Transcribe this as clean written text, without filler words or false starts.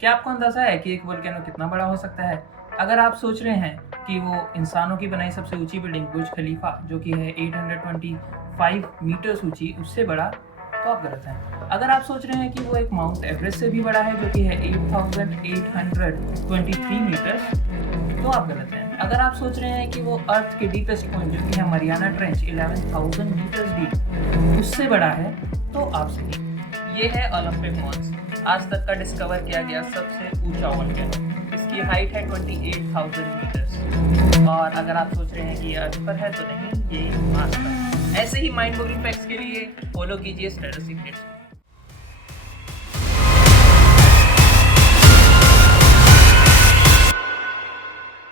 क्या आपको अंदाज़ा है कि एक वोल्केनो कितना बड़ा हो सकता है? अगर आप सोच रहे हैं कि वो इंसानों की बनाई सबसे ऊँची बिल्डिंग बुर्ज खलीफा जो कि है 825 मीटर्स ऊँची, उससे बड़ा, तो आप गलत हैं। अगर आप सोच रहे हैं कि वो एक माउंट एवरेस्ट से भी बड़ा है जो कि है 8823 मीटर्स, तो आप गलत हैं। अगर आप सोच रहे हैं कि वो अर्थ के डीपेस्ट पॉइंट जो कि है मरियाना ट्रेंच 11,000 मीटर्स डीप, उससे बड़ा है, तो आप सही। ये है ओलंपिक मॉन्स, आज तक का डिस्कवर किया गया सबसे ऊंचा वोल्केनो। इसकी हाइट है 28,000 मीटर्स। और अगर आप सोच रहे हैं कि ये अर्थ पर है, तो नहीं, ये मार्स पर है। ऐसे ही माइंड ब्लोइंग फैक्ट्स के लिए फॉलो कीजिए स्टेटस सीक्रेट्स।